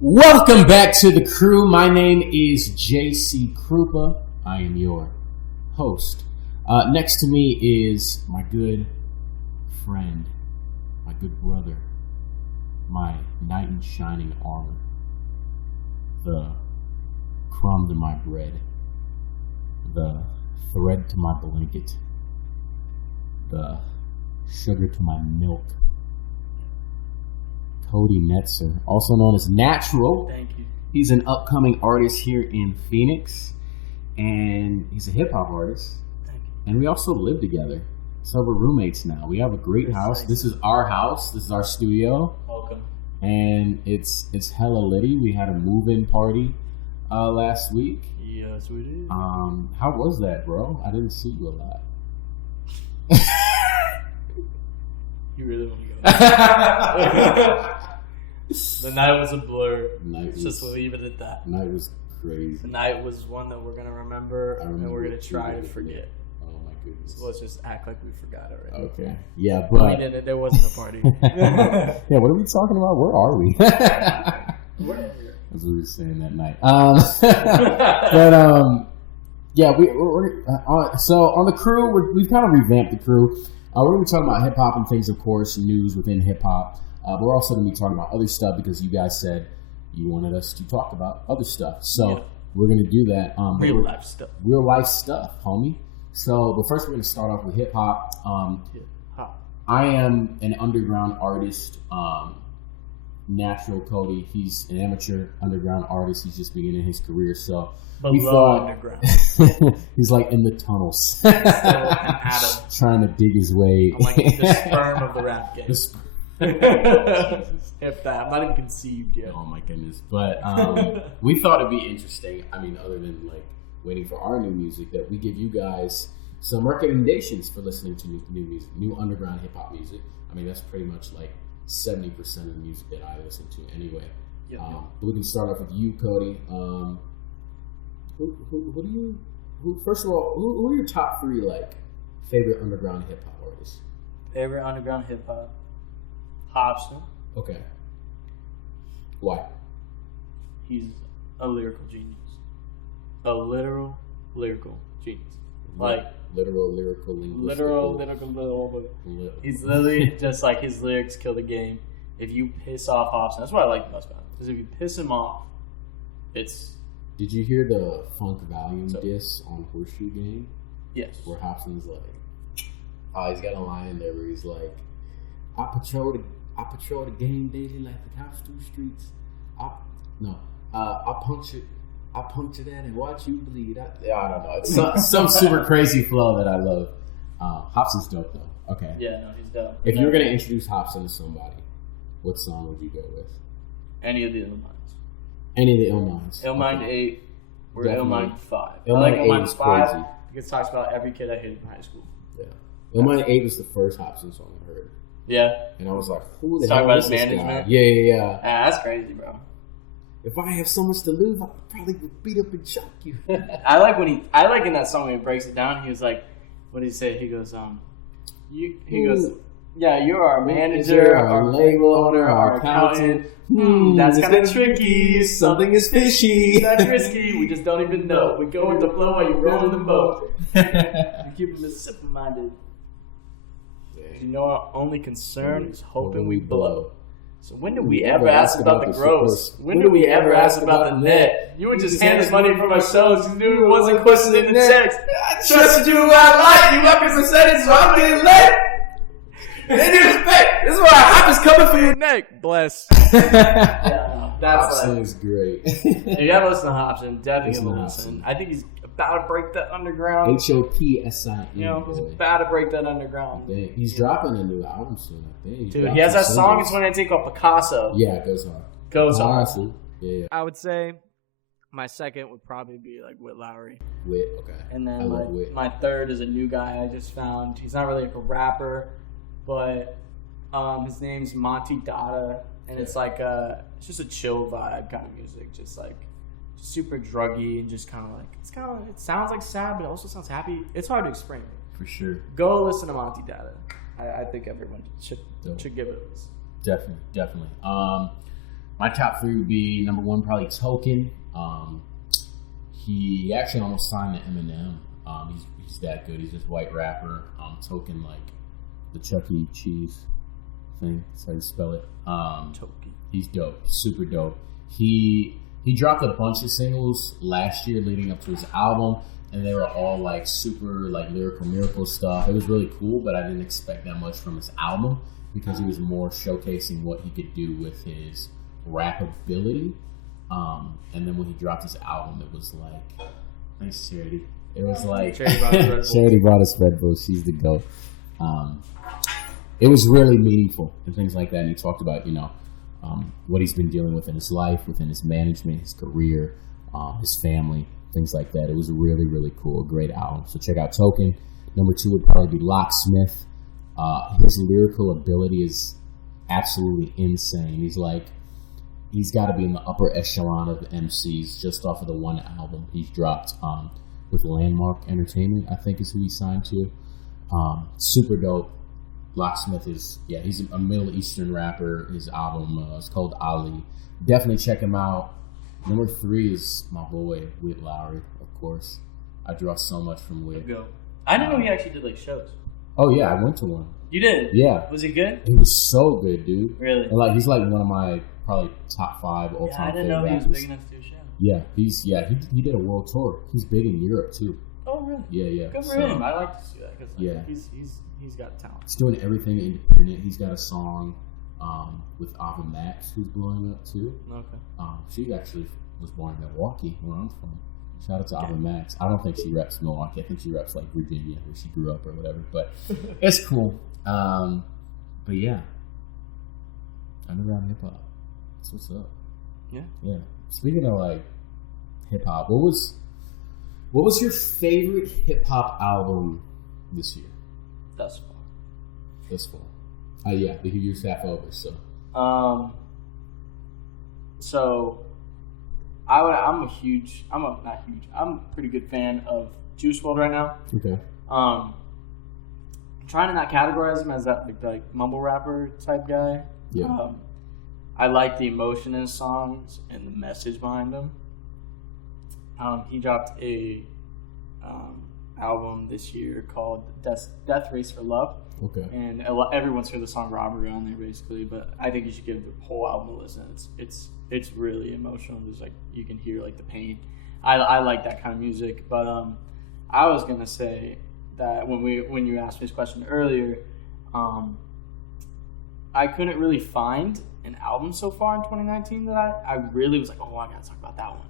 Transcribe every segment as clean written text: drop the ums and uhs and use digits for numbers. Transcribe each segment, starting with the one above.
Welcome back to the crew. My name is JC Kroupa. I am your host. Next to me is my good friend, my good brother, my knight in shining armor, the crumb to my bread, the thread to my blanket, the sugar to my milk, Cody Metzer, also known as Natural. Thank you. He's an upcoming artist here in Phoenix, and he's a hip-hop artist. Thank you. And we also live together. So we're roommates now. We have a great house. This is our house. This is our studio. Welcome. And it's hella litty. We had a move-in party last week. Yes, we did. How was that, bro? I didn't see you a lot. You really want to go? The night was a blur. Just leave it at that. Night was crazy. The night was one that we're going to remember and we're going to try to forget. Oh my goodness. So let's just act like we forgot already. Okay. Yeah, but... We didn't. There wasn't a party. Yeah, what are we talking about? Where are we? We're here. That's what we were saying that night. Yeah, so on the crew, we've kind of revamped the crew. We're going to be talking about hip-hop and things, of course, news within hip-hop. But we're also going to be talking about other stuff because you guys said you wanted us to talk about other stuff. So we're going to do that. Real life stuff. Real life stuff, homie. So, but first we're going to start off with hip-hop. I am an underground artist. Natural Cody, he's an amateur underground artist. He's just beginning his career. So we thought underground. He's like in the tunnels. Still an atom. Trying to dig his way. I'm like the sperm of the rap game. If that, I'm not even conceived yet. Oh my goodness. But we thought it'd be interesting. I mean, other than like waiting for our new music, that we give you guys some recommendations for listening to new music, new underground hip hop music. I mean, that's pretty much like 70% of the music that I listen to anyway. Yep. But we can start off with you, Cody. First of all, who are your top three like favorite underground hip hop artists? Favorite underground hip hop? Hobson. Okay. Why? He's a lyrical genius. A literal lyrical genius. Like literal lyrical linguistic. Literal. He's literally just like his lyrics kill the game. If you piss off Hobson, that's what I like the most about him. Because if you piss him off, it's. Did you hear the Funk Volume diss on Horseshoe Gang? Yes. Where Hobson's like, he's got a line in there where he's like, I patrol the game daily like the cops do streets. I puncture that and watch you bleed. I don't know. It's some super crazy flow that I love. Hobson's dope though. Okay. Yeah, no, he's dope. If you were gonna introduce Hobson to somebody, what song would you go with? Any of the Illminds. Any of the Illminds. Illmind 8 or Illmind 5. Illmind I like 8 Illmind is 5 crazy. because it talks about every kid I hated in high school. Yeah. Illmind 8 was the first Hobson song I heard. Yeah. And I was like, who the hell hell about is his this management? guy? Yeah. That's crazy, bro. If I have so much to lose, I probably would beat up and choke you. I like in that song when he breaks it down, he was like, what did he say? He goes, yeah, you're our manager, our label owner, our accountant. That's kind of tricky. Something is fishy. That's risky. We just don't even know. We go with the flow while you roll in the boat. We keep them as simple-minded. You know, our only concern is hoping we blow. So when do we ever ask about the gross? When do we ever ask about the net? You would just hand us money from our shows. You knew it wasn't questioning the text. I trusted you, I like you. I said it, so I'm getting late. And then you respect. This is why Hop is coming for your neck. Bless. Hobson is great. You gotta listen to Hobson. Definitely listen. I think he's about to break that underground. HOPSIN. You know, he's about to break that underground. He's dropping a new album soon, I think. Dude, he has that song. It's when I take off Picasso. Yeah, it goes hard. Yeah. I would say my second would probably be like Whit Lowry. Whit, okay. And then my third is a new guy I just found. He's not really like a rapper, but his name's Monty Dada, and it's like it's just a chill vibe kind of music, just like super druggy and just kind of like it sounds like sad, but it also sounds happy. It's hard to explain. For sure. Go listen to Monty Dada. I think everyone should give it a listen. Definitely. My top 3 would be number 1, probably Token. He actually almost signed to Eminem. He's that good. He's this white rapper. Token, like the Chuck E. Cheese thing. That's how you spell it. Token. He's dope. Super dope. He dropped a bunch of singles last year leading up to his album, and they were all like super like lyrical miracle stuff. It was really cool, but I didn't expect that much from his album because he was more showcasing what he could do with his rap ability. And then when he dropped his album, it was like, thanks, Charity. It was like Charity brought us Red Bull. She's the GOAT. It was really meaningful and things like that. And he talked about, what he's been dealing with in his life, within his management, his career, his family, things like that. It was really, really cool. Great album. So check out Token. Number 2 would probably be Locksmith. His lyrical ability is absolutely insane. He's got to be in the upper echelon of MCs just off of the one album he's dropped with Landmark Entertainment, I think is who he signed to. Super dope. Locksmith he's a Middle Eastern rapper. His album is called Ali. Definitely check him out. Number 3 is my boy, Whit Lowry, of course. I draw so much from Whit. I didn't know he actually did like shows. Oh yeah, I went to one. You did? Yeah. Was he good? He was so good, dude. Really? And he's like one of my probably top 5 all-time favorite rappers. I didn't know he was big enough to do a show. Yeah, he did a world tour. He's big in Europe too. Oh really? Yeah. Good for him. I like to see that because he's got talent. He's doing everything independent. He's got a song with Ava Max who's blowing up too. Okay. She actually was born in Milwaukee, where I'm from. Shout out to Ava Max. I don't think she reps Milwaukee. I think she reps like Virginia, where she grew up or whatever. But it's cool. But yeah, underground hip hop. That's what's up. Yeah. Speaking of like hip hop, what was your favorite hip hop album this year? Thus far. Yeah, the year's half over. So. So, I'm a pretty good fan of Juice WRLD right now. Okay. I'm trying to not categorize him as that like mumble rapper type guy. Yeah. I like the emotion in his songs and the message behind them. He dropped a album this year called Death Race for Love. Okay. And everyone's heard the song Robbery on there basically, but I think you should give the whole album a listen. It's really emotional. There's like, you can hear like the pain. I like that kind of music, but I was gonna say that when you asked me this question earlier, I couldn't really find an album so far in 2019 that I really was like, oh, I gotta talk about that one.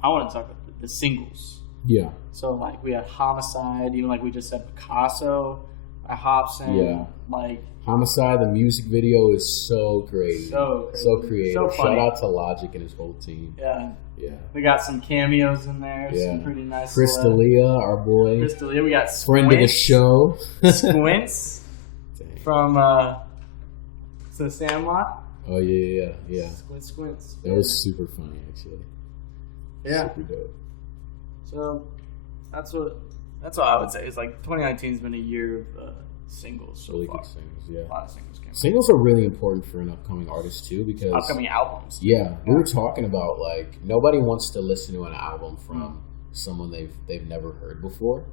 I want to talk about the singles. Yeah. So like we had Homicide, even like we just said Picasso by Hobson. Yeah. Like Homicide, the music video is so creative. So creative. So funny. Shout out to Logic and his whole team. Yeah. Yeah. We got some cameos in there. Yeah. Some pretty nice. Chris D'Elia, our boy. Chris D'Elia. We got Squints. Friend of the show. Squints from The Sandlot. Oh yeah. Squints. That was super funny actually. Yeah. Super dope. So that's what I would say. It's like 2019 has been a year of singles so really far. Good singles, yeah. A lot of singles came out. Singles are really important for an upcoming artist too, because upcoming albums. Yeah, we were talking about like nobody wants to listen to an album from someone they've never heard before,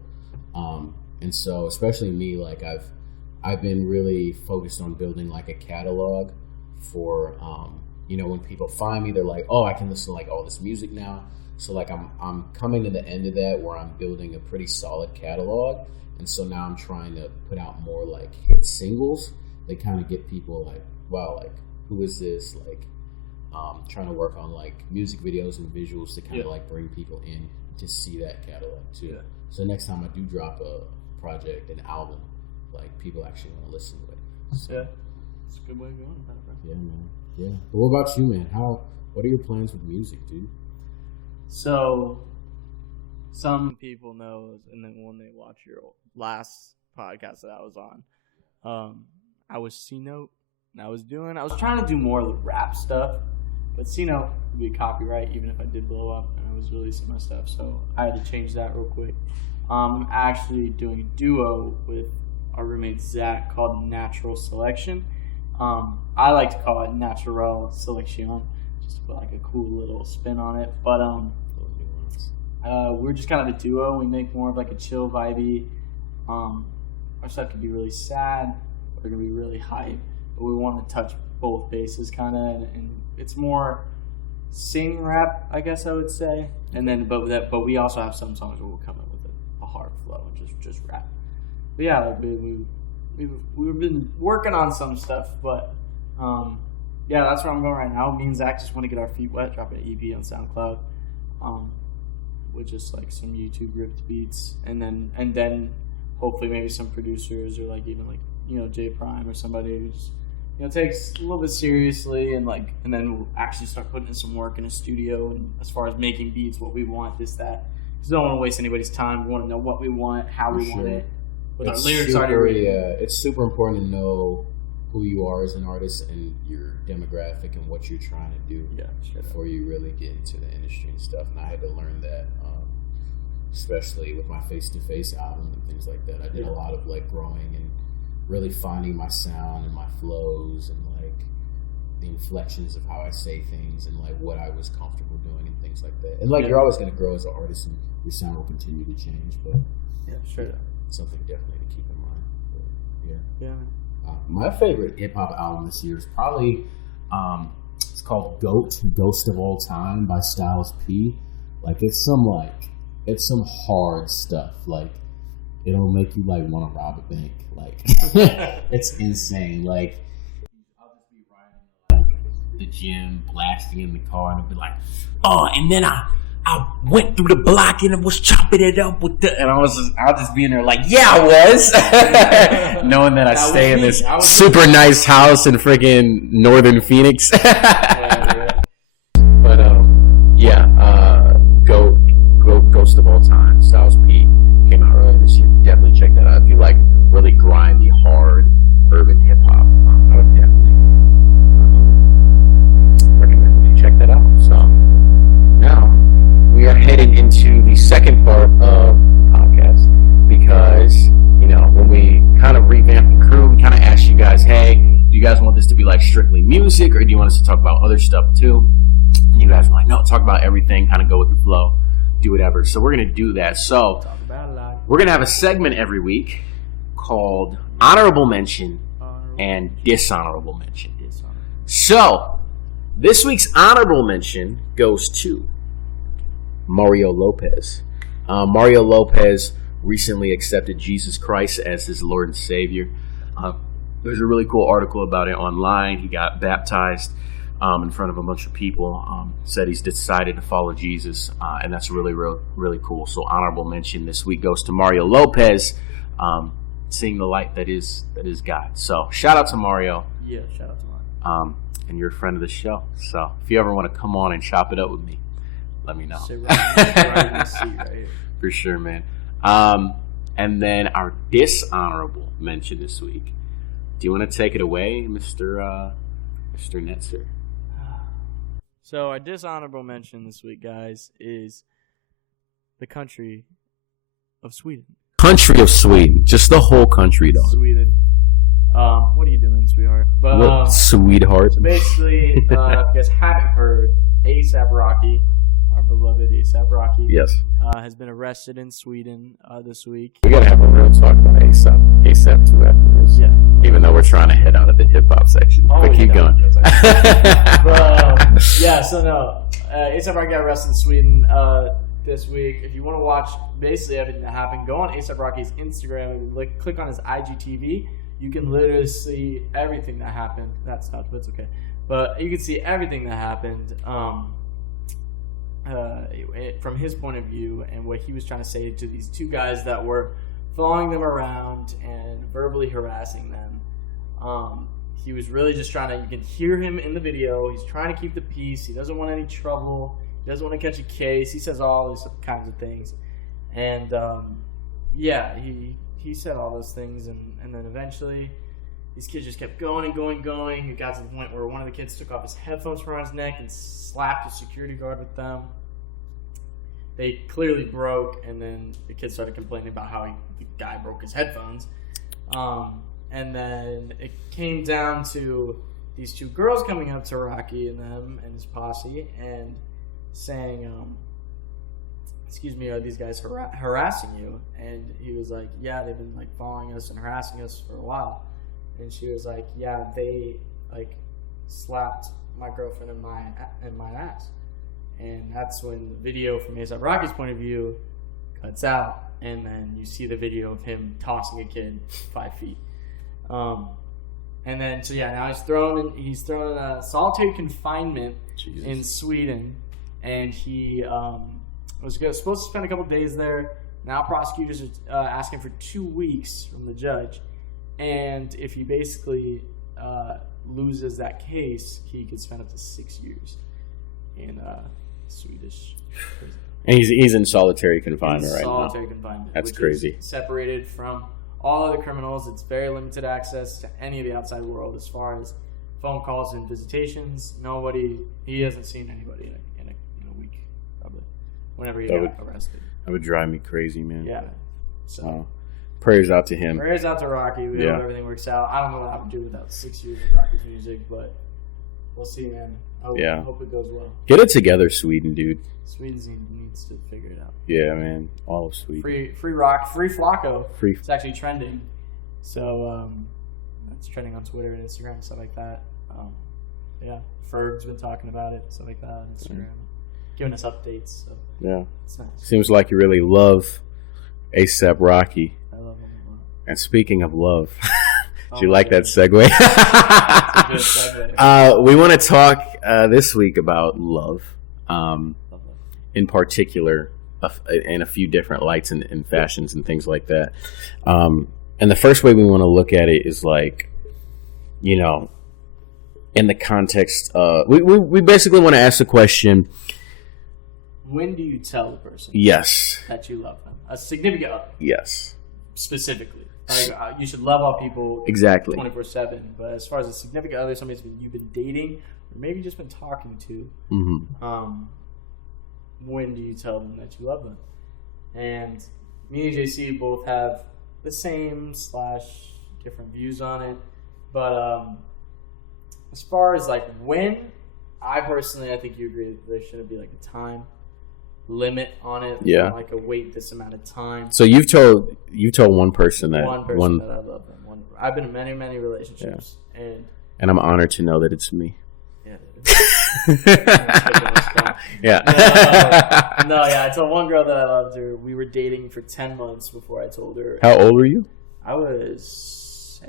and so especially me, like I've been really focused on building like a catalog for when people find me, they're like, oh, I can listen to like all this music now. So like I'm coming to the end of that where I'm building a pretty solid catalog, and so now I'm trying to put out more like hit singles. They kind of get people like, wow, like who is this? Like trying to work on like music videos and visuals to kind of like bring people in to see that catalog too. Yeah. So next time I do drop a project, an album, like people actually want to listen to it. So, yeah, it's a good way of going about it, bro. Yeah, man. Yeah. But what about you, man? What are your plans with music, dude? So, some people know, and then when they watch your last podcast that I was on, I was C-Note, and I was trying to do more like rap stuff, but C-Note would be copyright even if I did blow up and I was releasing my stuff, so I had to change that real quick. I'm actually doing a duo with our roommate Zach called Natural Selection. I like to call it natural selection, just to put like a cool little spin on it. But we're just kind of a duo. We make more of like a chill vibey. Our stuff can be really sad, or it can be really hype. But we want to touch both bases, kind of, and it's more sing rap, I guess I would say. And then, but we also have some songs where we'll come in with a hard flow and just rap. But yeah, like we've been working on some stuff, but yeah, that's where I'm going right now. Me and Zach just want to get our feet wet, drop an EP on SoundCloud, with just like some YouTube ripped beats, and then hopefully maybe some producers or like even like J Prime or somebody who's takes a little bit seriously and then we'll actually start putting in some work in a studio and as far as making beats, what we want, this, that. Because we don't want to waste anybody's time. We want to know what we want, how we want it. With our lyrics already. It's super important to know who you are as an artist and your demographic and what you're trying to do before you really get into the industry and stuff. And I had to learn that, especially with my face-to-face album and things like that. I did a lot of like growing and really finding my sound and my flows and like the inflections of how I say things and like what I was comfortable doing and things like that. And like you're always going to grow as an artist and your sound will continue to change, but something definitely to keep in mind. But, my favorite hip hop album this year is probably it's called Ghost of All Time by Styles P. Like it's some hard stuff. Like it'll make you like want to rob a bank. Like it's insane. Like I'll just be riding like the gym, blasting in the car, and I'll be like, oh, and then I went through the block and I was chopping it up with the, and I'll just be in there like, yeah, I was, knowing that I stay in this super nice house in friggin' northern Phoenix. But Ghost of All Time, Styles P came out earlier this year. Definitely check that out if you like really grindy, hard, urban hip hop. I would definitely recommend you check that out. So now we are heading into the second part of the podcast because when we kind of revamped the crew, we kind of asked you guys, hey, do you guys want this to be like strictly music, or do you want us to talk about other stuff too? And you guys were like, no, talk about everything, kind of go with the flow, do whatever. So we're going to do that. So we're going to have a segment every week called Honorable Mention and Dishonorable Mention. So this week's Honorable Mention goes to Mario Lopez. Mario Lopez recently accepted Jesus Christ as his Lord and Savior. There's a really cool article about it online. He got baptized in front of a bunch of people, said he's decided to follow Jesus, and that's really, really cool. So honorable mention this week goes to Mario Lopez, seeing the light that is God. So shout out to Mario. Yeah, shout out to Mario. And you're a friend of the show. So if you ever want to come on and chop it up with me, let me know. Sit right in the seat right here. For sure, man. And then our dishonorable mention this week. Do you want to take it away, Mr. Netzer? So our dishonorable mention this week, guys, is the country of Sweden. Country of Sweden. Just the whole country, though. Sweden. What are you doing, sweetheart? But, sweetheart. So basically, if you guys haven't heard, A$AP Rocky, our beloved A$AP Rocky, yes, has been arrested in Sweden this week. We gotta have a real talk about A$AP too after this. Yeah. Even though we're trying to head out of the hip hop section, but keep going. Yeah. So no, A$AP Rocky got arrested in Sweden this week. If you want to watch basically everything that happened, go on A$AP Rocky's Instagram and click on his IGTV. You can literally see everything that happened. That sucks, but it's okay. But you can see everything that happened from his point of view and what he was trying to say to these two guys that were following them around and verbally harassing them. He was really just trying to, you can hear him in the video, he's trying to keep the peace, he doesn't want any trouble, he doesn't want to catch a case, he says all these kinds of things. And he said all those things, and then eventually these kids just kept going and going. It got to the point where one of the kids took off his headphones from around his neck and slapped a security guard with them. They clearly broke, and then the kid started complaining about how the guy broke his headphones. And then it came down to these two girls coming up to Rocky and them and his posse and saying, excuse me, are these guys harassing you? And he was like, yeah, they've been like following us and harassing us for a while. And she was like, yeah, they like slapped my girlfriend in my ass. And that's when the video from A$AP Rocky's point of view cuts out, and then you see the video of him tossing a kid 5 feet. And then, so yeah, now he's thrown in solitary confinement in Sweden, and he was supposed to spend a couple days there. Now prosecutors are asking for 2 weeks from the judge, and if he basically loses that case, he could spend up to 6 years in Swedish prison. And he's in solitary confinement right now. Solitary confinement. That's crazy. Separated from all other criminals. It's very limited access to any of the outside world as far as phone calls and visitations. He hasn't seen anybody in a week, probably, whenever he got arrested. That would drive me crazy, man. Yeah. So, prayers out to him. Prayers out to Rocky. We hope everything works out. I don't know what I would do without 6 years of Rocky's music, but we'll see, man. I hope it goes well. Get it together, Sweden, dude. Sweden needs to figure it out. Yeah, man. All of Sweden. Free rock, free Flacco. Free. It's actually trending. So it's trending on Twitter and Instagram and stuff like that. Ferg's been talking about it, stuff like that on Instagram, giving us updates. So yeah, it's nice. Seems like you really love A$AP Rocky. I love him a lot. And speaking of love, do you like that segue? That's a good segue. We want to talk this week about love. In particular, in a few different lights and fashions and things like that. And the first way we want to look at it is like, in the context of, we basically want to ask the question. When do you tell the person that you love them? A significant other. Yes. Specifically. Like, you should love all people exactly 24/7. But as far as a significant other, somebody you've been dating or maybe just been talking to, when do you tell them that you love them? And me and JC both have the same / different views on it. But as far as like when, I think you agree that there shouldn't be like a time limit on it. Yeah. Like a wait this amount of time. So you've told one person that that I love them. I've been in many relationships, and I'm honored to know that it's me. Yeah. Yeah. I told one girl that I loved her. We were dating for 10 months before I told her. How old were you? I was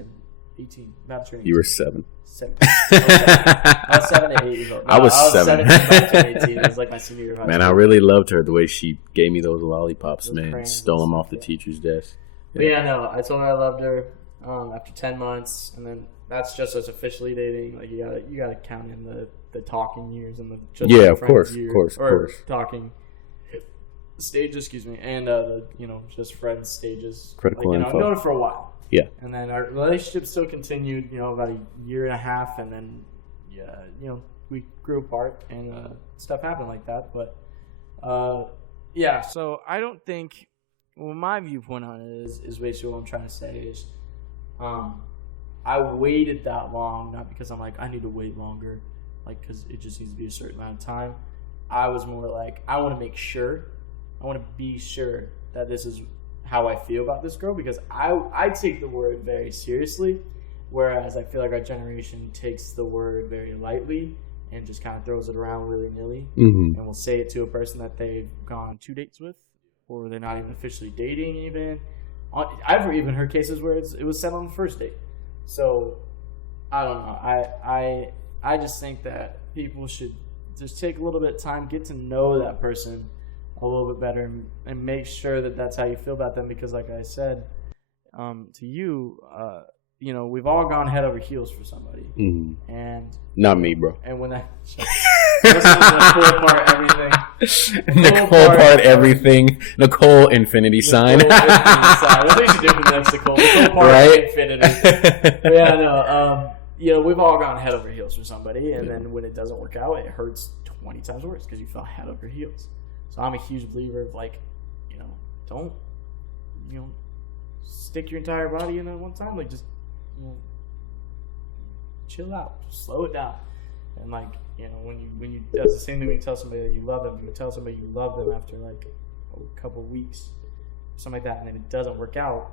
18, about to turn 18. You were 7. 7. I was 7 to 8 years old. No, I was 7. 18. It was like my senior year of high Man, school. I really loved her the way she gave me those lollipops, man. Crayons. Stole them off the teacher's desk. But I told her I loved her after 10 months, and then that's just us officially dating. Like you gotta count in the talking years and the just of course, talking stages, excuse me, and the just friends stages. Critical info. I've known her for a while. Yeah. And then our relationship still continued, about a year and a half, and then we grew apart and stuff happened like that. But so I don't think. Well, my viewpoint on it is basically what I'm trying to say is, I waited that long, not because I'm like, I need to wait longer, like, because it just needs to be a certain amount of time. I was more like, I want to be sure that this is how I feel about this girl, because I take the word very seriously, whereas I feel like our generation takes the word very lightly and just kind of throws it around willy-nilly, and will say it to a person that they've gone on 2 dates with, or they're not even officially dating even. I've even heard cases where it was said on the first date. So, I don't know. I just think that people should just take a little bit of time, get to know that person a little bit better, and make sure that that's how you feel about them. Because like I said to you, we've all gone head over heels for somebody. And not me, bro. And when that... Nicole part everything. Nicole infinity sign. What do you do for the next Nicole? Nicole part infinity. But we've all gone head over heels for somebody, and then when it doesn't work out, it hurts 20 times worse because you fell head over heels. So I'm a huge believer of don't stick your entire body in at one time. Like just chill out, slow it down. And like, when you does the same thing when you tell somebody that you love them, you tell somebody you love them after like a couple weeks, something like that, and then it doesn't work out.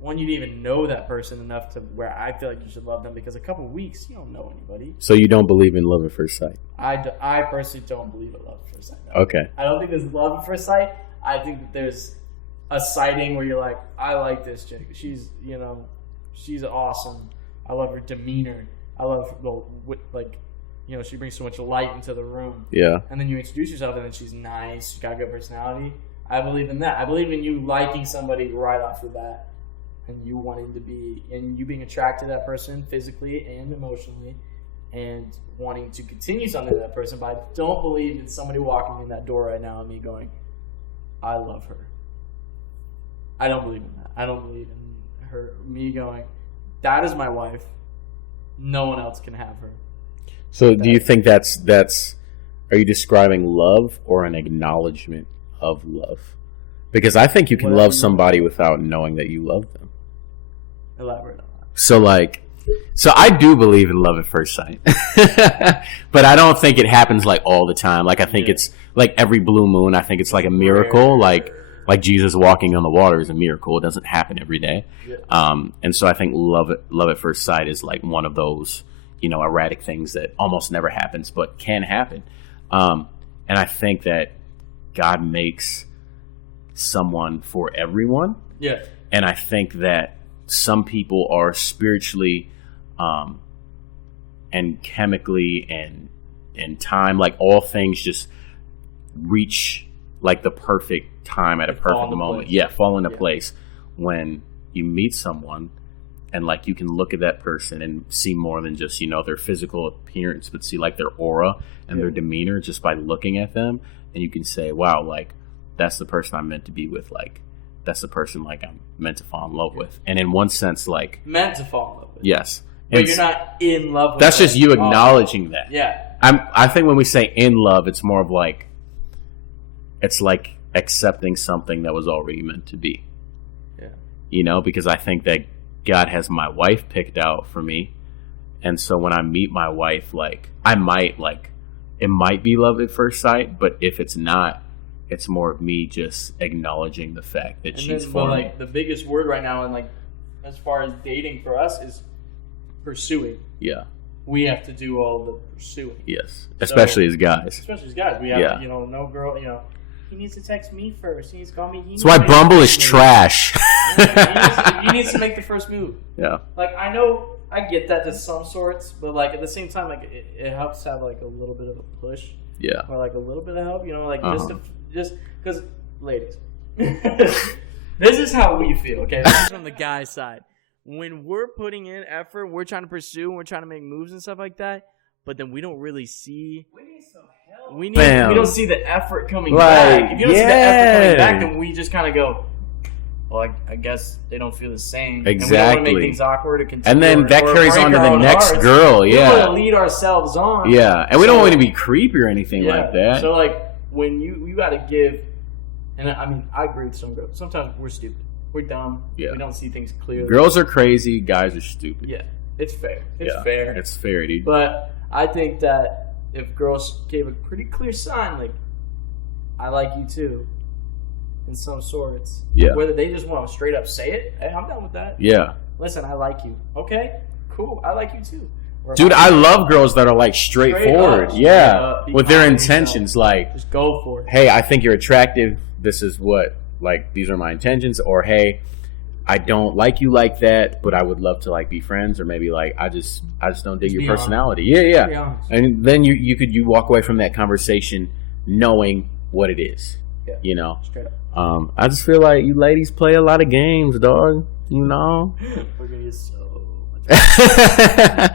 One, you didn't even know that person enough to where I feel like you should love them, because a couple weeks you don't know anybody. So you don't believe in love at first sight? I personally don't believe in love at first sight. No. Okay. I don't think there's love at first sight. I think that there's a sighting where you're like, I like this chick. She's awesome. I love her demeanor. I love she brings so much light into the room. Yeah. And then you introduce yourself, and then she's nice. She's got a good personality. I believe in that. I believe in you liking somebody right off the bat, and you wanting to be, and you being attracted to that person physically and emotionally, and wanting to continue something to that person. But I don't believe in somebody walking in that door right now and me going, I love her. I don't believe in that. I don't believe in me going, that is my wife. No one else can have her. So do you think that's are you describing love or an acknowledgement of love? Because I think you can love somebody without knowing that you love them. Elaborate on that. So I do believe in love at first sight. But I don't think it happens like all the time. Like I think it's like every blue moon, I think it's like a miracle. Like Jesus walking on the water is a miracle. It doesn't happen every day. Yeah. And so I think love at first sight is like one of those, erratic things that almost never happens, but can happen. And I think that God makes someone for everyone. Yeah. And I think that some people are spiritually and chemically and in time, like all things just reach like the perfect time at a perfect moment. Yeah, fall into place when you meet someone, and like you can look at that person and see more than just their physical appearance, but see like their aura and their demeanor just by looking at them, and you can say, wow, like that's the person I'm meant to be with. Like that's the person like I'm meant to fall in love with. And in one sense, like meant to fall in love with. Yes. But you're not in love with that's them. Just you acknowledging that. Yeah. I think when we say in love, it's more of like it's like accepting something that was already meant to be. Yeah. Because I think that God has my wife picked out for me. And so when I meet my wife, like I might like it might be love at first sight, but if it's not, it's more of me just acknowledging the fact that she's for me. Like the biggest word right now, and like as far as dating for us, is pursuing. Yeah. We have to do all the pursuing. Yes. Especially as guys. We have no girl, he needs to text me first. He needs to call me. That's why Bumble is trash. He needs to make the first move. Yeah. Like I get that to some sorts, but like at the same time, like it helps have like a little bit of a push. Yeah. Or like a little bit of help, just because, ladies, this is how we feel. Okay, this is from the guy's side. When we're putting in effort, we're trying to pursue, and we're trying to make moves and stuff like that, but then we don't really see. We need some help. We don't see the effort coming back. If you don't see the effort coming back, then we just kind of go, well, I guess they don't feel the same. Exactly. And we don't want to make things awkward. And then that carries on to the next girl. Yeah. We want to lead ourselves on. Yeah. And we don't want to be creepy or anything like that. So, like, when you got to give, and I mean, I agree with some girls. Sometimes we're stupid. We're dumb. Yeah. We don't see things clearly. Girls are crazy. Guys are stupid. Yeah. It's fair. Fair. It's fair, dude. But I think that if girls gave a pretty clear sign, like, I like you too, in some sorts. Yeah. Whether they just want to straight up say it, hey, I'm down with that. Yeah. Listen, I like you. Okay, cool. I like you too. Dude, I love girls that are like straightforward. With their intentions. Like, just go for it. Hey, I think you're attractive. This is what, like, these are my intentions. Or, hey, I don't like you like that, but I would love to like be friends. Or maybe like I just don't dig your personality. Honest. Yeah. And then you walk away from that conversation knowing what it is. Yeah. Straight up. I just feel like you ladies play a lot of games, dog. We're gonna get so much.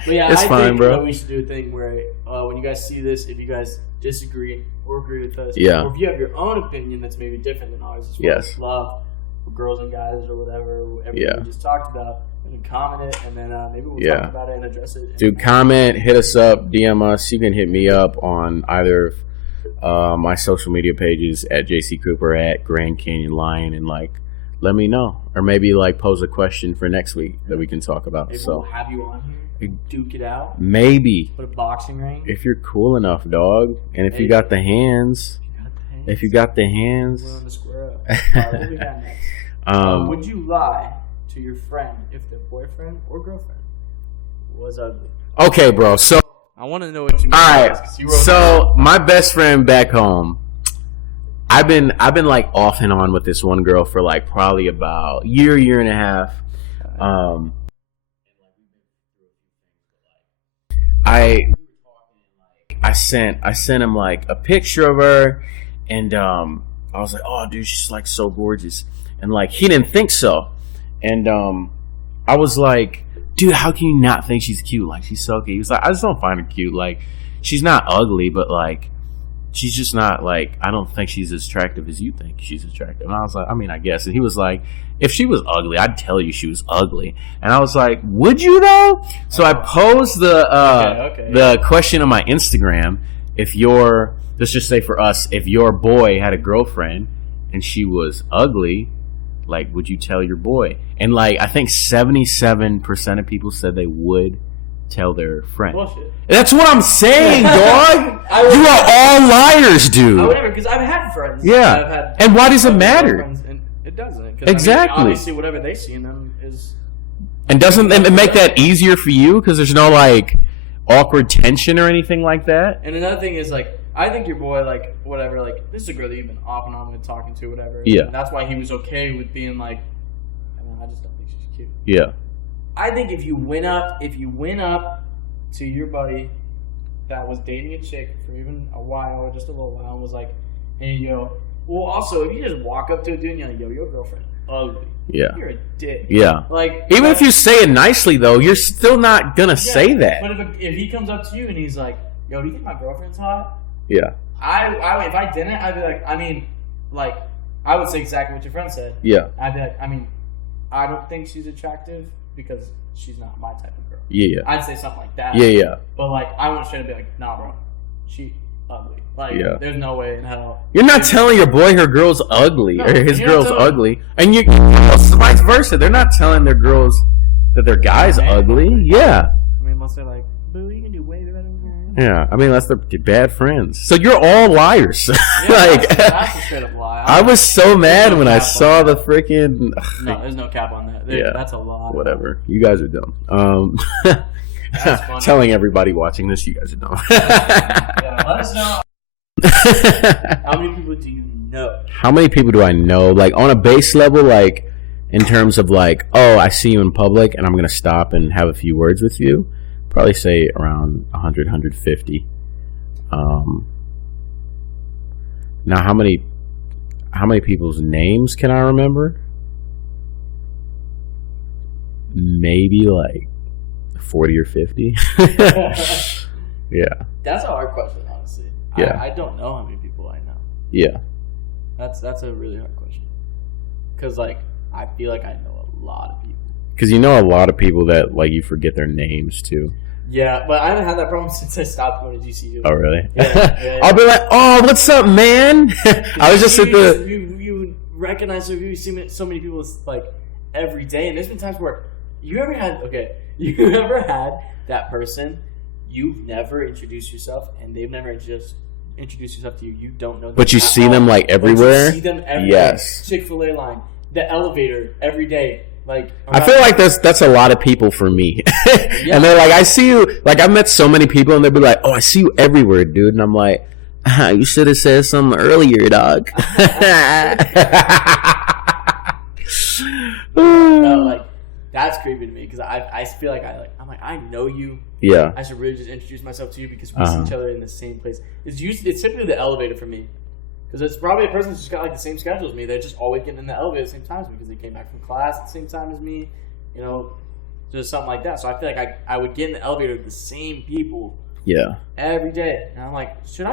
But yeah, I think, bro. We should do a thing where when you guys see this, if you guys disagree or agree with us, or if you have your own opinion that's maybe different than ours, as far as love for girls and guys or whatever, everything we just talked about, you can comment it, and then maybe we'll talk about it and address it. Dude, comment, hit us up, DM us. You can hit me up on either my social media pages at JC Kroupa or at Grand Canyon Lion, and like let me know, or maybe like pose a question for next week that we can talk about. Maybe so we'll have you on here, duke it out. Maybe put a boxing ring if you're cool enough, dog, and if you got the hands. If you got the hands. We're on the square up. What we got next? Would you lie to your friend if their boyfriend or girlfriend was ugly? Okay, bro. So I want to know what you mean. All right. So my best friend back home, I've been like off and on with this one girl for like probably about year and a half. I sent him like a picture of her. And I was like, oh, dude, she's like so gorgeous. And like, he didn't think so. And I was like, dude, how can you not think she's cute? Like, she's so cute. He was like, I just don't find her cute. Like, she's not ugly, but like, she's just not like, I don't think she's as attractive as you think she's attractive. And I was like, I mean, I guess. And he was like, if she was ugly, I'd tell you she was ugly. And I was like, would you though? So I posed the question on my Instagram. Let's just say for us, if your boy had a girlfriend and she was ugly, like, would you tell your boy? And like, I think 77% of people said they would tell their friend. Bullshit. That's what I'm saying, dog. You are all liars, dude. I would never, because I've had friends. Yeah. I've had and why does it matter? And it doesn't. Exactly. I mean, obviously, whatever they see in them is. And doesn't it make that easier for you? Because there's no like awkward tension or anything like that. And another thing is like, I think your boy, like, whatever, like, this is a girl that you've been off and on with, talking to, whatever. Yeah. And that's why he was okay with being like, I just don't think she's cute. Yeah. I think if you went up to your buddy that was dating a chick for even a while or just a little while and was like, hey, yo. Well, also, if you just walk up to a dude and you're like, yo, your girlfriend ugly. Yeah. You're a dick. Yeah. Like, even if you say it nicely, though, you're still not going to say that. But if he comes up to you and he's like, yo, do you think my girlfriend's hot? Yeah. If I didn't, I'd be like, I mean, like, I would say exactly what your friend said. Yeah. I'd be like, I mean, I don't think she's attractive because she's not my type of girl. Yeah. I'd say something like that. Yeah. But, like, I wouldn't straight up be like, nah, bro, she ugly. Like, there's no way in hell. You're not telling your boy her girl's ugly or his girl's ugly. And you vice versa. They're not telling their girls that their guy's ugly. Yeah. I mean, unless they're like, boo, you can do way better than that. Yeah, I mean, that's their bad friends. So you're all liars. Yeah, that's a straight up lie. I was so mad when I saw the freaking. No, there's no cap on that. That's a lie. Whatever. You guys are dumb. That's funny. Telling everybody watching this, you guys are dumb. Yeah, let us know. How many people do you know? How many people do I know? Like, on a base level, like, in terms of, like, oh, I see you in public and I'm going to stop and have a few words with you. Probably say around 100, 150. Now, how many people's names can I remember? Maybe like 40 or 50. Yeah. That's a hard question, honestly. Yeah. I don't know how many people I know. Yeah. That's a really hard question. Because, like, I feel like I know a lot of people. Because you know a lot of people that, like, you forget their names, too. Yeah, but I haven't had that problem since I stopped going to GCU. Oh, really? Yeah. I'll be like, oh, what's up, man? I was just at the... You recognize you see so many people, like, every day. And there's been times where you ever had that person, you've never introduced yourself, and they've never introduced yourself to you. You don't know them. But you see them, like, everywhere? But you see them everywhere. Yes. Chick-fil-A line, the elevator, every day. Like, I feel like that's a lot of people for me. Yeah. And they're like, I see you. Like, I've met so many people, and they'll be like, oh, I see you everywhere, dude. And I'm like, you should have said something earlier, dog. No, like, that's creepy to me because I feel like I'm like, I know you. Yeah. I should really just introduce myself to you because we see each other in the same place. It's typically the elevator for me. Because it's probably a person who's just got like the same schedule as me. They're just always getting in the elevator at the same time as me because they came back from class at the same time as me. You know, just something like that. So I feel like I would get in the elevator with the same people. Yeah. Every day. And I'm like, should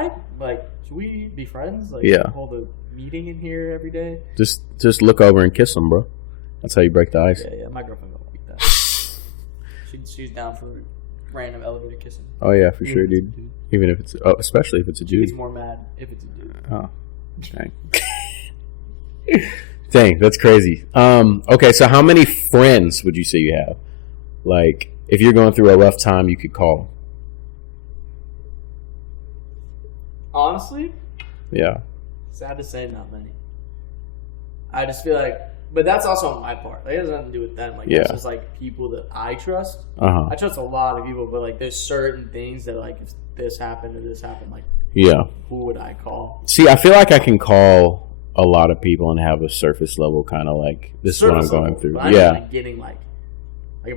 we be friends? Like, hold a meeting in here every day? Just look over and kiss them, bro. That's how you break the ice. Yeah. My girlfriend don't like that. She's down for random elevator kissing. Oh yeah, for sure, dude. Even if it's especially if it's a dude. She's more mad if it's a dude. Oh. Dang. Dang, that's crazy. Okay, so how many friends would you say you have? Like, if you're going through a rough time, you could call. Honestly? Yeah. Sad to say, not many. I just feel like, but that's also on my part. Like, it has nothing to do with them. Like, it's just like people that I trust. I trust a lot of people, but like, there's certain things that like, if this happened or this happened, like, who would I call? See, I feel like I can call a lot of people and have a surface level kind of like, this is what I'm going through. I mean, like getting like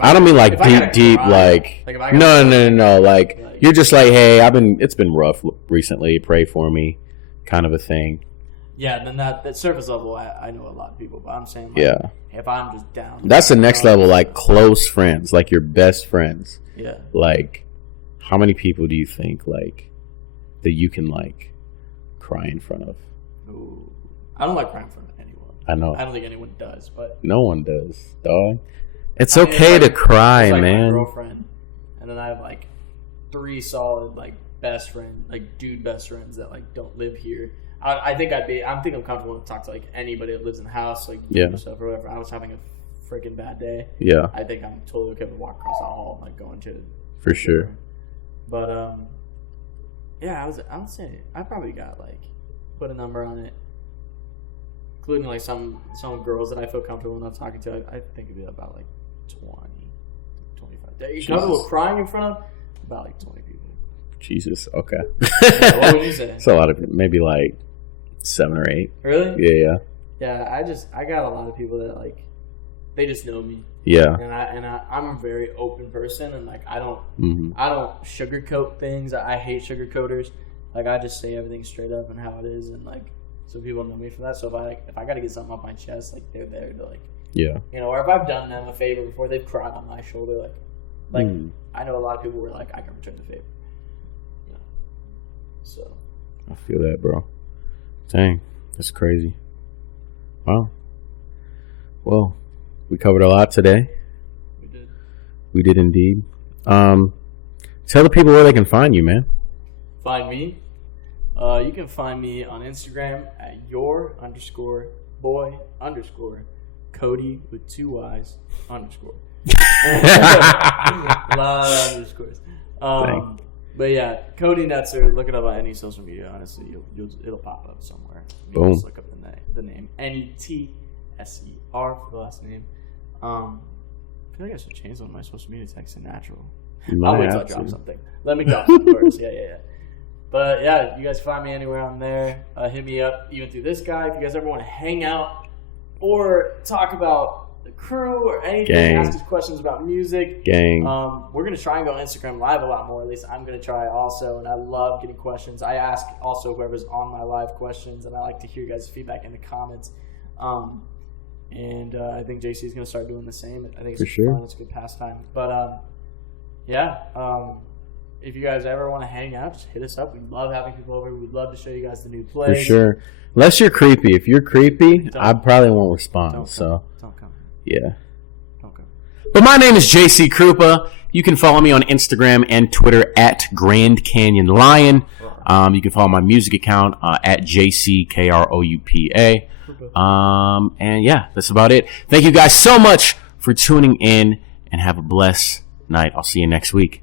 I don't mean like deep, like no. Like you're just like, hey, it's been rough recently. Pray for me, kind of a thing. Yeah, and then that surface level, I know a lot of people, but I'm saying, like, if I'm just down, that's the next level, like close friends, like your best friends. Yeah. Like, how many people do you think like that you can like cry in front of? Ooh. I don't like crying in front of anyone. I know. I don't think anyone does, but no one does, dog. It's okay to cry, like man. My girlfriend, and then I have like 3 solid like best friend, like dude best friends that like don't live here. I think I'm comfortable to talk to like anybody that lives in the house, like stuff or whatever. I was having a freaking bad day. Yeah. I think I'm totally okay to walk across the hall and like going to. For sure. But I would say I probably got like put a number on it. Including like some girls that I feel comfortable enough talking to, I think it'd be about like 20, 25. You comfortable crying in front of? About like 20 people. Jesus, okay. Yeah, what would you say? It's a lot of people, maybe like 7 or 8. Really? Yeah. Yeah, I got a lot of people that like, they just know me. Yeah. And I'm a very open person, and like I don't sugarcoat things. I hate sugarcoaters. Like I just say everything straight up and how it is, and like. So people know me for that. So if I got to get something off my chest, like they're there to like, or if I've done them a favor before, they've cried on my shoulder, like I know a lot of people were like, I can return the favor. So I feel that, bro. Dang, that's crazy. Wow. Well, we covered a lot today. We did indeed. Tell the people where they can find you, man. Find me. You can find me on Instagram at your_boy_ Cody with 2 Y's _ a lot of underscores. But yeah, Cody Netzer. Look it up on any social media. Honestly, it'll pop up somewhere. Boom. Just look up the name NETSER for the last name. I feel like I should change one of my social media tags to natural. I'll wait till I drop something. Let me drop something first. Yeah. But yeah, you guys find me anywhere on there. Hit me up even through this guy. If you guys ever want to hang out or talk about the crew or anything, ask us questions about music. We're going to try and go on Instagram Live a lot more. At least I'm going to try also. And I love getting questions. I ask also whoever's on my live questions, and I like to hear you guys' feedback in the comments. And I think JC is going to start doing the same. I think it's fun. It's a good pastime. But if you guys ever want to hang out, just hit us up. We love having people over. We'd love to show you guys the new place. For sure. Unless you're creepy. If you're creepy, I probably won't respond. Don't come. Yeah. Don't come. But my name is JC Kroupa. You can follow me on Instagram and Twitter at Grand Canyon Lion. You can follow my music account at JCKROUPA. And yeah, that's about it. Thank you guys so much for tuning in, and have a blessed night. I'll see you next week.